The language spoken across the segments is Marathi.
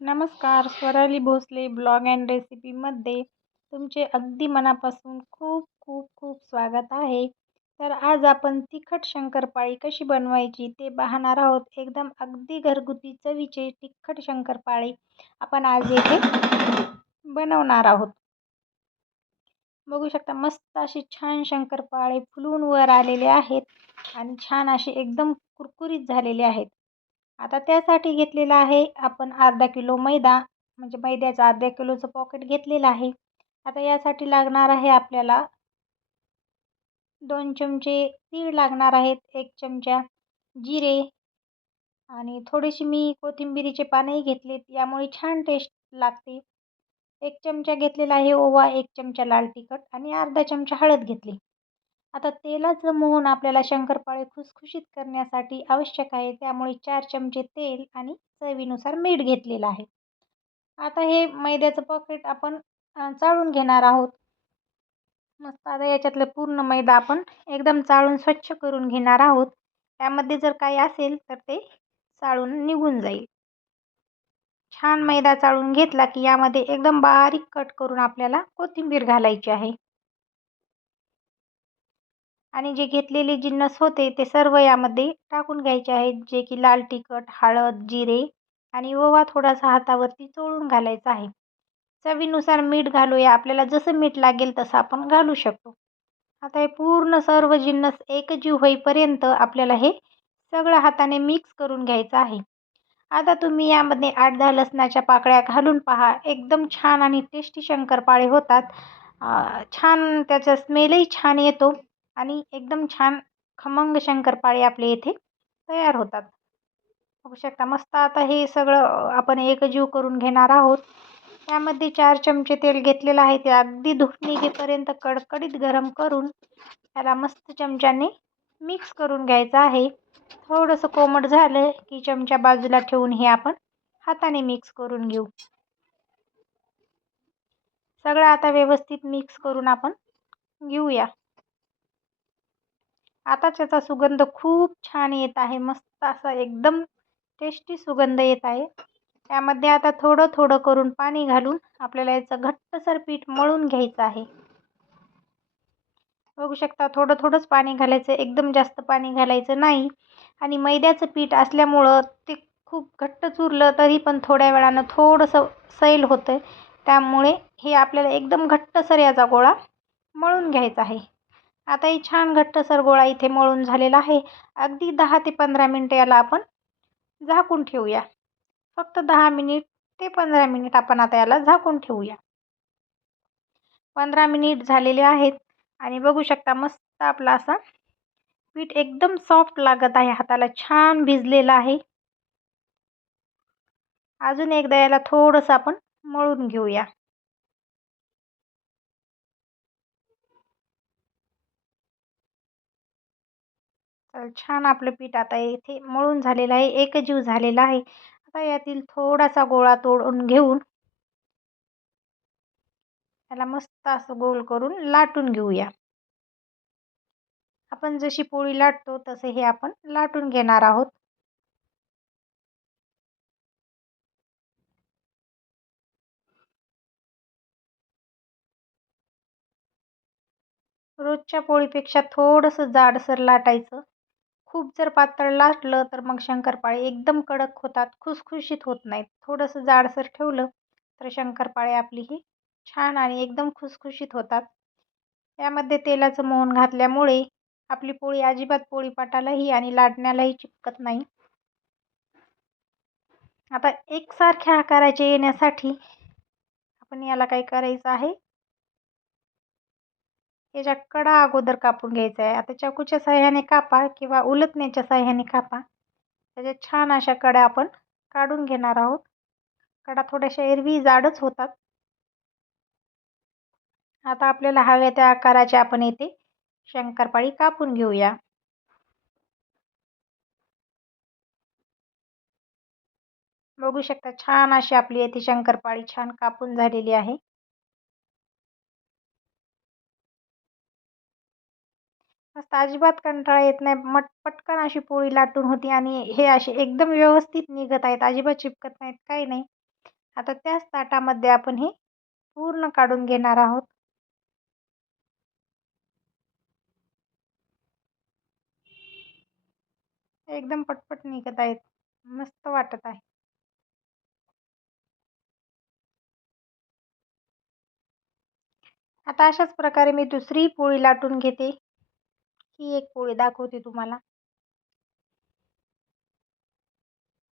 नमस्कार स्वराली भोसले ब्लॉग अँड रेसिपीमध्ये तुमचे अगदी मनापासून खूप खूप खूप स्वागत आहे. तर आज आपण तिखट शंकरपाळी कशी बनवायची ते पाहणार आहोत. एकदम अगदी घरगुती चवीचे तिखट शंकरपाळी आपण आज येथे बनवणार आहोत. बघू शकता मस्त अशी छान शंकरपाळे फुलून वर आलेले आहेत आणि छान असे एकदम कुरकुरीत झालेले आहेत. आता त्यासाठी घेतलेला आहे आपण अर्धा किलो मैदा म्हणजे मैद्याचं अर्ध्या किलोचं पॉकेट घेतलेलं आहे. आता यासाठी लागणार आहे आपल्याला दोन चमचे तीळ लागणार आहेत एक चमचा जिरे आणि थोडीशी मी कोथिंबिरीचे पानंही घेतलेत यामुळे छान टेस्ट लागते. एक चमचा घेतलेला आहे ओवा एक चमचा लाल तिखट आणि अर्धा चमचा हळद घेतली. आता तेलाचं मोहन आपल्याला शंकरपाळे खुसखुशीत करण्यासाठी आवश्यक आहे. त्यामुळे चार चमचे तेल आणि चवीनुसार मीठ घेतलेलं आहे. आता हे मैद्याचं पॉकेट आपण चाळून घेणार आहोत. मस्त आता याच्यातलं पूर्ण मैदा आपण एकदम चाळून स्वच्छ करून घेणार आहोत. त्यामध्ये जर काही असेल तर ते चाळून निघून जाईल. छान मैदा चाळून घेतला की यामध्ये एकदम बारीक कट करून आपल्याला कोथिंबीर घालायची आहे. आणि जे घेतलेले जिन्नस होते ते सर्व यामध्ये टाकून घ्यायचे आहेत जे की लाल तिखट हळद जिरे आणि ओवा थोडासा हातावरती चोळून घालायचा आहे. चवीनुसार मीठ घालूया. आपल्याला जसं मीठ लागेल तसं आपण घालू शकतो. आता हे पूर्ण सर्व जिन्नस एकजीव होईपर्यंत आपल्याला हे सगळं हाताने मिक्स करून घ्यायचं आहे. आता तुम्ही यामध्ये आठ दहा लसणाच्या पाकळ्या घालून पहा. एकदम छान आणि टेस्टी शंकरपाळे होतात. छान त्याचा स्मेलही छान येतो. आणि एकदम छान खमंग शंकरपाळे आपले येथे तयार होतात. बघू शकता मस्त आता हे सगळं आपण एकजीव करून घेणार आहोत. त्यामध्ये चार चमचे तेल घेतलेलं आहे ते अगदी धुपणी घेपर्यंत कडकडीत गरम करून त्याला मस्त चमच्याने मिक्स करून घ्यायचं आहे. थोडंसं कोमट झालं की चमच्या बाजूला ठेवून हे आपण हाताने मिक्स करून घेऊ. सगळं आता व्यवस्थित मिक्स करून आपण घेऊया. आता त्याचा सुगंध खूप छान येत आहे. मस्त असा एकदम टेस्टी सुगंध येत आहे. त्यामध्ये आता थोडं थोडं करून पाणी घालून आपल्याला याचं घट्टसर पीठ मळून घ्यायचं आहे. बघू शकता थोडं थोडंच पाणी घालायचं एकदम जास्त पाणी घालायचं नाही. आणि मैद्याचं पीठ असल्यामुळं ते खूप घट्ट चुरलं तरी पण थोड्या वेळानं थोडंसं सैल होतं त्यामुळे हे आपल्याला एकदम घट्टसर याचा गोळा मळून घ्यायचा आहे. आता ही छान घट्टसर गोळा इथे मळून झालेला आहे. अगदी दहा ते पंधरा मिनटं याला आपण झाकून ठेवूया. फक्त दहा मिनिट ते पंधरा मिनिट आपण आता याला झाकून ठेवूया. पंधरा मिनिट झालेले आहेत आणि बघू शकता मस्त आपला असा पीठ एकदम सॉफ्ट लागत आहे. हाताला छान भिजलेलं आहे. अजून एकदा याला थोडंसं आपण मळून घेऊया. छान आपलं पीठ आता इथे मळून झालेलं आहे एकजीव झालेला आहे. आता यातील थोडासा गोळा तोडून घेऊन त्याला मस्त असं गोल करून लाटून घेऊया. आपण जशी पोळी लाटतो तसे हे आपण लाटून घेणार आहोत. रोजच्या पोळीपेक्षा थोडंसं जाडसर लाटायचं. खूप जर पातळ लाटलं तर मग शंकरपाळे एकदम कडक होतात खुसखुशीत होत नाहीत. थोडंसं जाडसर ठेवलं तर शंकरपाळे आपली ही छान आणि एकदम खुसखुशीत होतात. यामध्ये तेलाचं मोहन घातल्यामुळे आपली पोळी अजिबात पोळीपाटालाही आणि लाटण्यालाही चिपकत नाही. आता एकसारख्या आकाराचे येण्यासाठी आपण याला काय करायचं आहे? याच्या कडा अगोदर कापून घ्यायचा आहे आता चाकूच्या साह्याने कापा किंवा उलटण्याच्या साह्याने कापा. त्याच्यात छान अशा कडा आपण काढून घेणार आहोत. कडा थोड्याशा एरवी जाडच होतात. आता आपल्याला हव्या त्या आकाराचे आपण येथे शंकरपाळी कापून घेऊया. बघू शकता छान अशी आपली येथे शंकरपाळी छान कापून झालेली आहे. मस्त अजिबात कंटाळा येत नाही. मट पटकन अशी पोळी लाटून होती आणि हे असे एकदम व्यवस्थित निघत आहेत. अजिबात चिपकत नाहीत काही नाही. आता त्याच ताटामध्ये आपण हे पूर्ण काढून घेणार आहोत. एकदम पटपट निघत आहेत. मस्त वाटत आहे. आता अशाच प्रकारे मी दुसरी पोळी लाटून घेते. ही एक पोळी दाखवते तुम्हाला.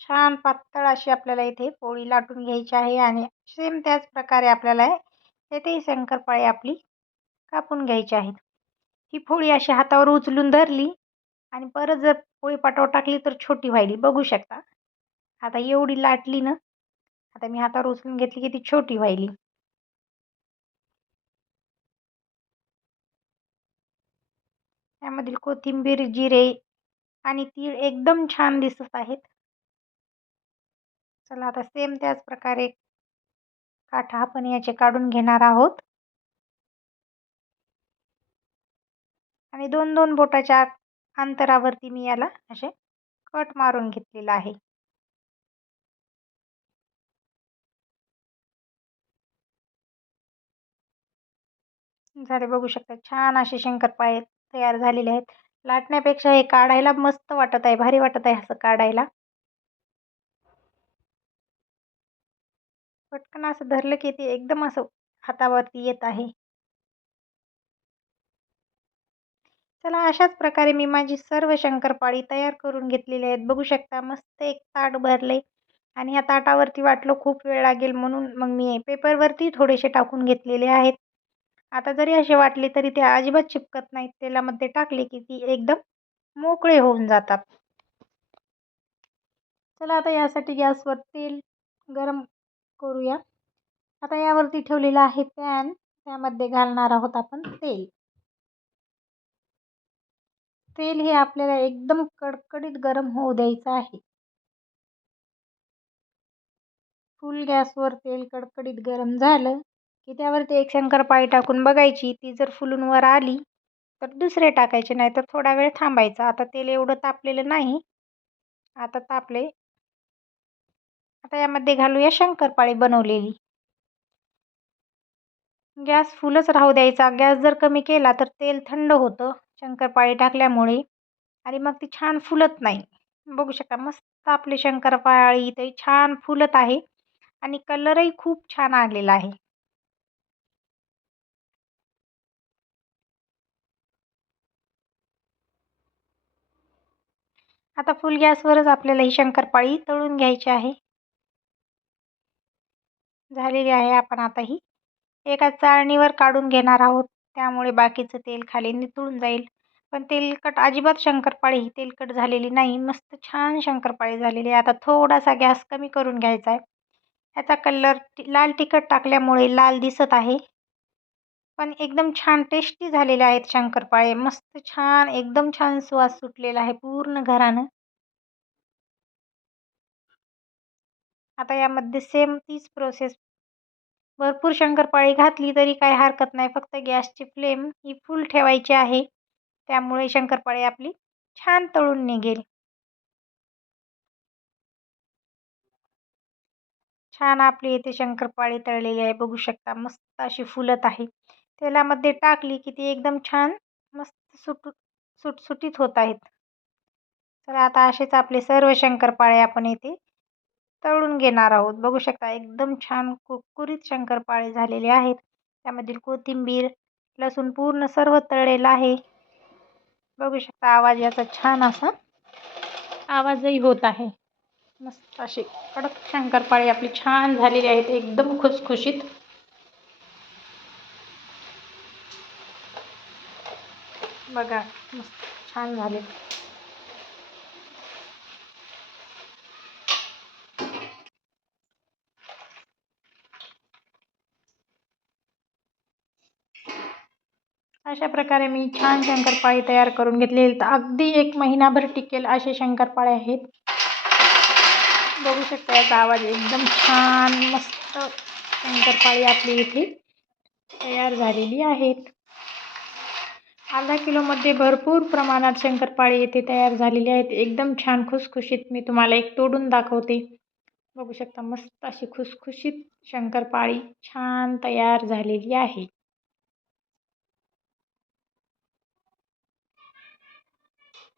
छान पातळ अशी आपल्याला इथे पोळी लाटून घ्यायची आहे आणि सेम त्याच प्रकारे आपल्याला येथे शंकरपाळी आपली कापून घ्यायची आहेत ही पोळी अशी हातावर उचलून धरली आणि परत जर पोळी पाटावर टाकली तर छोटी व्हायली. बघू शकता. आता एवढी लाटली ना आता मी हातावर उचलून घेतली की ती छोटी व्हायली. यामधील कोथिंबीर जिरे आणि तीळ एकदम छान दिसत आहेत. चला आता सेम त्याच प्रकारे काठा आपण याचे काढून घेणार आहोत. आणि दोन दोन बोटाच्या अंतरावरती मी याला असे कट मारून घेतलेला आहे. झाले बघू शकता छान असे शंकरपाळे तयार झालेले आहेत. लाटण्यापेक्षा हे काढायला मस्त वाटत आहे भारी वाटत आहे असं काढायला. पटकन असं धरलं की ते एकदम असं हातावरती येत आहे. चला अशाच प्रकारे मी माझी सर्व शंकरपाळी तयार करून घेतलेली आहेत. बघू शकता मस्त एक ताट भरले आणि ह्या ताटावरती वाटलं खूप वेळ लागेल म्हणून मग मी पेपरवरती थोडेसे टाकून घेतलेले आहेत. आता जरी असे वाटले तरी ते अजिबात चिपकत नाहीत. तेलामध्ये टाकले की ती एकदम मोकळे होऊन जातात. चला आता यासाठी गॅसवर तेल गरम करूया. आता यावरती ठेवलेला आहे पॅन. त्यामध्ये घालणार आहोत आपण तेल. तेल हे आपल्याला एकदम कडकडीत गरम होऊ द्यायचं आहे. फुल गॅसवर तेल कडकडीत गरम झालं की त्यावरती एक शंकरपाळी टाकून बघायची. ती जर फुलून वर आली तर दुसरे टाकायचे नाही तर थोडा वेळ थांबायचा. आता तेल एवढं तापलेलं नाही. आता तापले. आता यामध्ये घालूया शंकरपाळी बनवलेली. गॅस फुलच राहू द्यायचा. गॅस जर कमी केला तर तेल थंड होतं शंकरपाळी टाकल्यामुळे. आणि मग ती छान फुलत नाही. बघू शकता मस्त आपली शंकरपाळी ते छान फुलत आहे. आणि कलरही खूप छान आलेला आहे. आता फुल गॅसवरच आपल्याला ही शंकरपाळी तळून घ्यायची आहे. झालेली आहे आपण आता ही. एका चाळणीवर काढून घेणार आहोत. त्यामुळे बाकीचं तेल खाली नितळून जाईल. पण तेलकट अजिबात शंकरपाळी ही तेलकट झालेली नाही. मस्त छान शंकरपाळी झालेली आहे. आता थोडासा गॅस कमी करून घ्यायचा आहे. याचा कलर लाल तिखट टाकल्यामुळे लाल दिसत आहे. पण एकदम छान टेस्टी झालेले आहेत शंकरपाळे. मस्त छान एकदम छान सुवास सुटलेला आहे पूर्ण घरानं. आता यामध्ये सेम तीच प्रोसेस भरपूर शंकरपाळी घातली तरी काही हरकत नाही. फक्त गॅसची फ्लेम ही फुल ठेवायची आहे. त्यामुळे शंकरपाळी आपली छान तळून निघेल. छान आपली इथे शंकरपाळी तळलेली आहे. बघू शकता मस्त अशी फुलत आहे. तेलामध्ये टाकली की ती एकदम छान मस्त सुट सुटसुटीत होत आहेत. तर आता असेच आपले सर्व शंकरपाळे आपण येथे तळून घेणार आहोत. बघू शकता एकदम छान कुरकुरीत शंकरपाळे झालेले आहेत. त्यामधील कोथिंबीर लसूण पूर्ण सर्व तळलेलं आहे. बघू शकता आवाज याचा छान असा आवाजही होत आहे. मस्त अशी कडक शंकरपाळी आपली छान झालेली आहेत. एकदम खुसखुशीत. बघा मस्त छान झाले. अशा प्रकारे मी छान शंकरपाळी तयार करून घेतलेली तर अगदी एक महिनाभर टिकेल असे शंकरपाळे आहेत. बघू शकता याचा आवाज एकदम छान मस्त शंकरपाळी आपली इथे तयार झालेली आहेत. अर्धा किलोमध्ये भरपूर प्रमाणात शंकरपाळी येथे तयार झालेली आहेत. एकदम छान खुसखुशीत मी तुम्हाला एक तोडून दाखवते. बघू शकता मस्त अशी खुसखुशीत शंकरपाळी छान तयार झालेली आहे.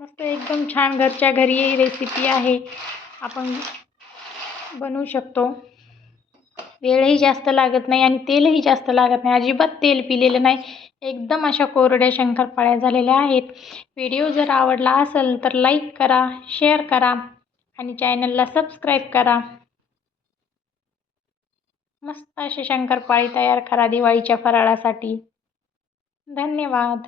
मस्त एकदम छान घरच्या घरी रेसिपी आहे. आपण बनवू शकतो. वेळही जास्त लागत नाही आणि तेलही जास्त लागत नाही. अजिबात तेल पिलेलं नाही. एकदम अशा कोरड्या शंकरपाळ्या झालेल्या आहेत. व्हिडिओ जर आवडला असेल तर लाईक करा शेअर करा आणि चॅनलला सबस्क्राईब करा. मस्त असे शंकरपाळी तयार करा दिवाळीच्या फराळासाठी. धन्यवाद.